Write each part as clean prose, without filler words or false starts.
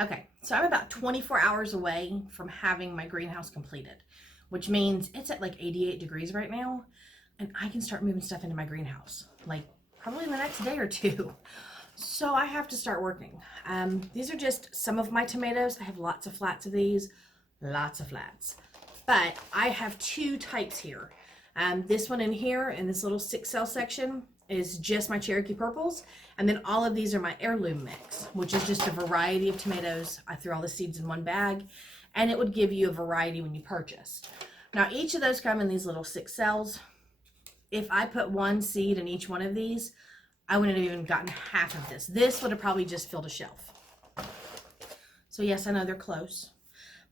Okay, so I'm about 24 hours away from having my greenhouse completed, which means it's at like 88 degrees right now, and I can start moving stuff into my greenhouse, like probably in the next day or two. So I have to start working. These are just some of my tomatoes. I have lots of flats of these, lots of flats. But I have two types here. This one in here in this little 6 cell section is just my Cherokee purples. And then all of these are my heirloom mix, which is just a variety of tomatoes. I threw all the seeds in one bag, and it would give you a variety when you purchase. Now each of those come in these little 6 cells. If I put one seed in each one of these, I wouldn't have even gotten half of this. This would have probably just filled a shelf. So yes, I know they're close,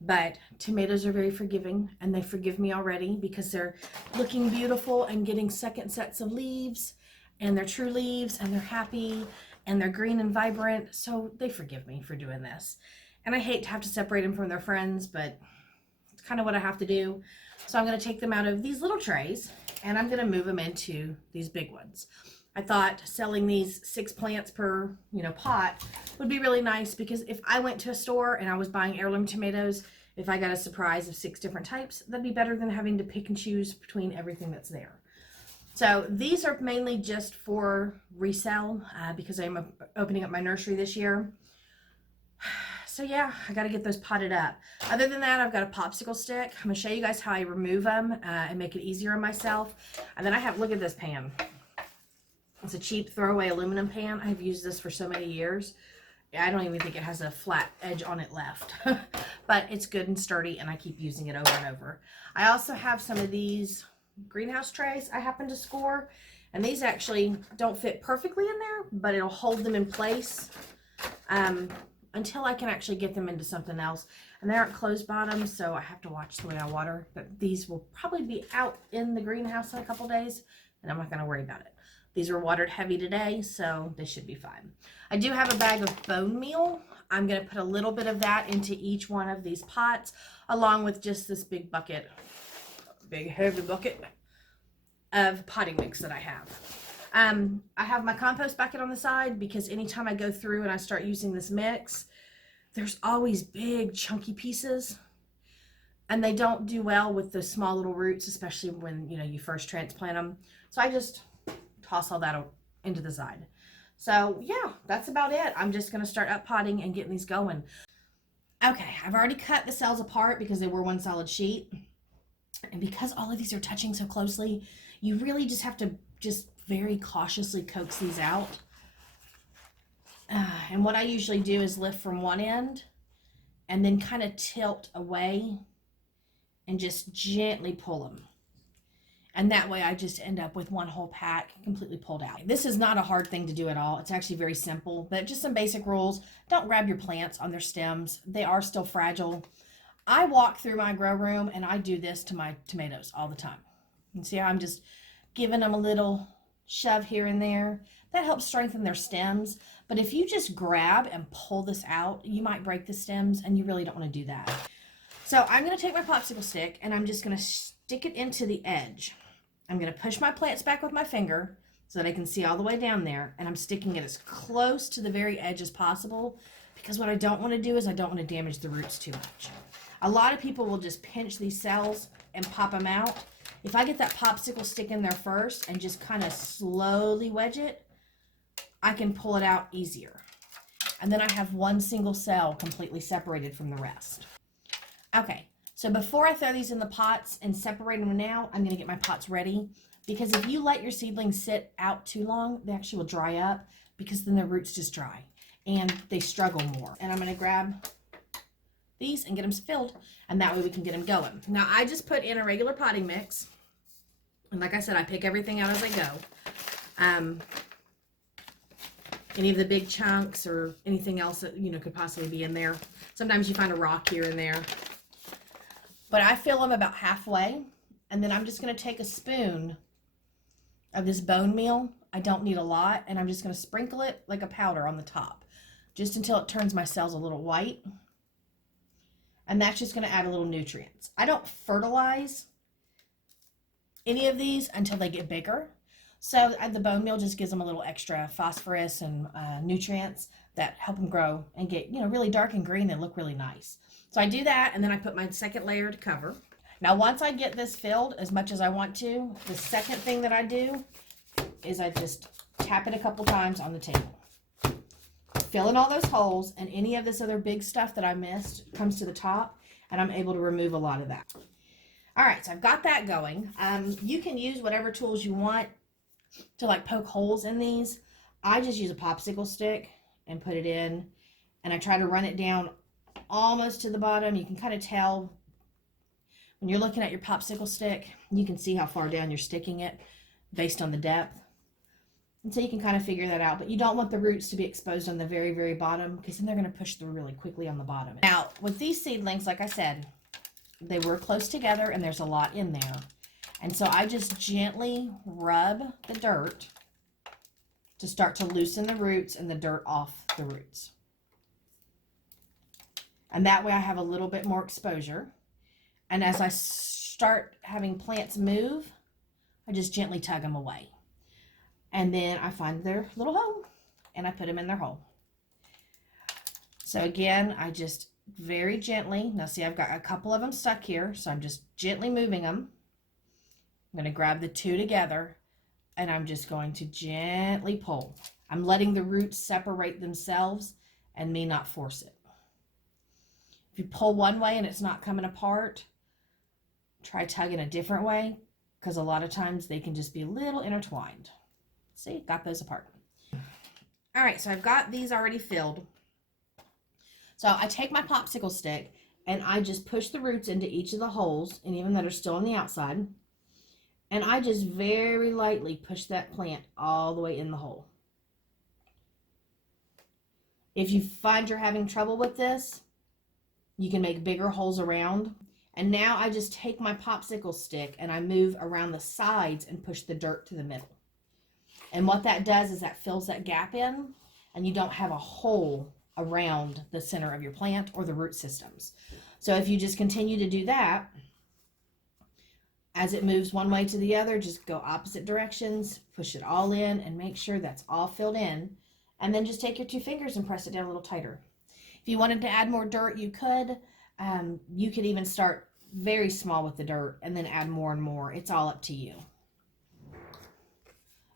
but tomatoes are very forgiving, and they forgive me already because they're looking beautiful and getting second sets of leaves, and they're true leaves, and they're happy, and they're green and vibrant. So they forgive me for doing this. And I hate to have to separate them from their friends, but it's kind of what I have to do. So I'm going to take them out of these little trays, and I'm going to move them into these big ones. I thought selling these 6 plants per, pot would be really nice, because if I went to a store and I was buying heirloom tomatoes, if I got a surprise of 6 different types, that'd be better than having to pick and choose between everything that's there. So these are mainly just for resale because I'm opening up my nursery this year. So yeah, I got to get those potted up. Other than that, I've got a popsicle stick. I'm going to show you guys how I remove them and make it easier on myself. And then I have, look at this pan. It's a cheap throwaway aluminum pan. I've used this for so many years. I don't even think it has a flat edge on it left. But it's good and sturdy, and I keep using it over and over. I also have some of these greenhouse trays I happen to score. And these actually don't fit perfectly in there, but it'll hold them in place until I can actually get them into something else. And they aren't closed bottoms, so I have to watch the way I water. But these will probably be out in the greenhouse in a couple days, and I'm not going to worry about it. These were watered heavy today, so they should be fine. I do have a bag of bone meal. I'm going to put a little bit of that into each one of these pots, along with just this big bucket, big heavy bucket of potting mix that I have. I have my compost bucket on the side because anytime I go through and I start using this mix, there's always big chunky pieces, and they don't do well with the small little roots, especially when you first transplant them. So I just toss all that into the side. So yeah, that's about it. I'm just going to start up potting and getting these going. Okay, I've already cut the cells apart because they were one solid sheet. And because all of these are touching so closely, you really just have to very cautiously coax these out. And what I usually do is lift from one end and then kind of tilt away and just gently pull them. And that way I just end up with one whole pack completely pulled out. This is not a hard thing to do at all. It's actually very simple, but just some basic rules. Don't grab your plants on their stems. They are still fragile. I walk through my grow room and I do this to my tomatoes all the time. You see how I'm just giving them a little shove here and there. That helps strengthen their stems. But if you just grab and pull this out, you might break the stems, and you really don't want to do that. So I'm going to take my popsicle stick and I'm just going to stick it into the edge. I'm going to push my plants back with my finger so that I can see all the way down there, and I'm sticking it as close to the very edge as possible, because what I don't want to do is I don't want to damage the roots too much. A lot of people will just pinch these cells and pop them out. If I get that popsicle stick in there first and just kind of slowly wedge it, I can pull it out easier. And then I have one single cell completely separated from the rest. Okay. So before I throw these in the pots and separate them now, I'm going to get my pots ready, because if you let your seedlings sit out too long, they actually will dry up, because then their roots just dry and they struggle more. And I'm going to grab these and get them filled, and that way we can get them going. Now I just put in a regular potting mix, and like I said, I pick everything out as I go. Any of the big chunks or anything else that could possibly be in there. Sometimes you find a rock here and there. But I fill them about halfway, and then I'm just going to take a spoon of this bone meal. I don't need a lot, and I'm just going to sprinkle it like a powder on the top, just until it turns my cells a little white. And that's just going to add a little nutrients. I don't fertilize any of these until they get bigger. So the bone meal just gives them a little extra phosphorus and nutrients that help them grow and get, really dark and green and look really nice. So I do that, and then I put my second layer to cover. Now, once I get this filled as much as I want to, the second thing that I do is I just tap it a couple times on the table. Fill in all those holes, and any of this other big stuff that I missed comes to the top, and I'm able to remove a lot of that. All right, so I've got that going. You can use whatever tools you want to like poke holes in these. I just use a popsicle stick and put it in, and I try to run it down almost to the bottom. You can kind of tell when you're looking at your popsicle stick, you can see how far down you're sticking it based on the depth. And so you can kind of figure that out, but you don't want the roots to be exposed on the very, very bottom, because then they're going to push through really quickly on the bottom. Now, with these seedlings, like I said, they were close together and there's a lot in there. And so I just gently rub the dirt to start to loosen the roots and the dirt off the roots. And that way I have a little bit more exposure. And as I start having plants move, I just gently tug them away. And then I find their little hole and I put them in their hole. So again, I just very gently, now see, I've got a couple of them stuck here, so I'm just gently moving them. I'm going to grab the two together and I'm just going to gently pull. I'm letting the roots separate themselves and me not force it. If you pull one way and it's not coming apart, try tugging a different way, because a lot of times they can just be a little intertwined. See, got those apart. All right, so I've got these already filled. So I take my popsicle stick and I just push the roots into each of the holes, and even that are still on the outside. And I just very lightly push that plant all the way in the hole. If you find you're having trouble with this, you can make bigger holes around. And now I just take my popsicle stick and I move around the sides and push the dirt to the middle. And what that does is that fills that gap in, and you don't have a hole around the center of your plant or the root systems. So if you just continue to do that, as it moves one way to the other, just go opposite directions, push it all in, and make sure that's all filled in. And then just take your two fingers and press it down a little tighter. If you wanted to add more dirt, you could. You could even start very small with the dirt and then add more and more. It's all up to you.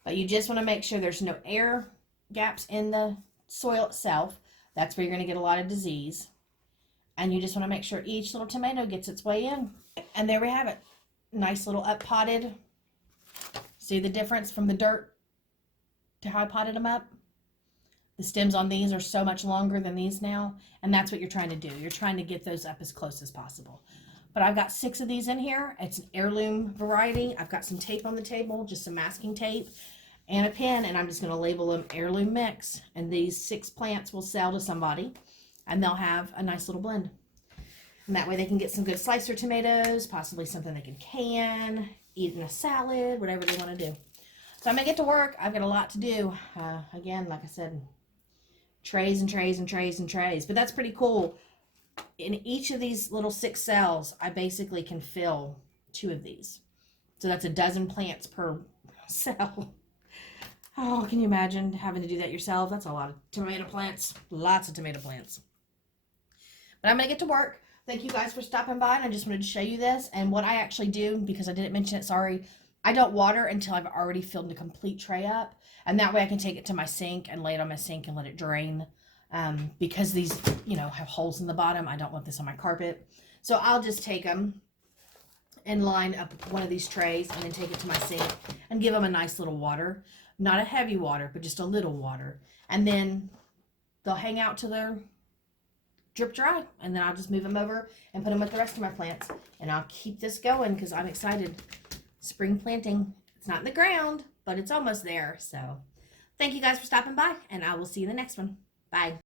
But you just want to make sure there's no air gaps in the soil itself. That's where you're going to get a lot of disease. And you just want to make sure each little tomato gets its way in. And there we have it. Nice little up potted. See the difference from the dirt to how I potted them up? The stems on these are so much longer than these now. And that's what you're trying to do. You're trying to get those up as close as possible. But I've got 6 of these in here. It's an heirloom variety. I've got some tape on the table, just some masking tape and a pen, and I'm just going to label them heirloom mix. And these 6 plants will sell to somebody, and they'll have a nice little blend. And that way they can get some good slicer tomatoes, possibly something they can, eat in a salad, whatever they want to do. So I'm going to get to work. I've got a lot to do. Again, like I said, trays and trays and trays and trays. But that's pretty cool. In each of these little 6 cells, I basically can fill 2 of these. So that's a dozen plants per cell. Oh, can you imagine having to do that yourself? That's a lot of tomato plants. Lots of tomato plants. But I'm going to get to work. Thank you guys for stopping by, and I just wanted to show you this. And what I actually do, because I didn't mention it, sorry, I don't water until I've already filled the complete tray up. And that way I can take it to my sink and lay it on my sink and let it drain. Because these, have holes in the bottom, I don't want this on my carpet. So I'll just take them and line up one of these trays and then take it to my sink and give them a nice little water. Not a heavy water, but just a little water. And then they'll hang out till they're drip dry. And then I'll just move them over and put them with the rest of my plants. And I'll keep this going because I'm excited. Spring planting. It's not in the ground, but it's almost there. So thank you guys for stopping by, and I will see you in the next one. Bye.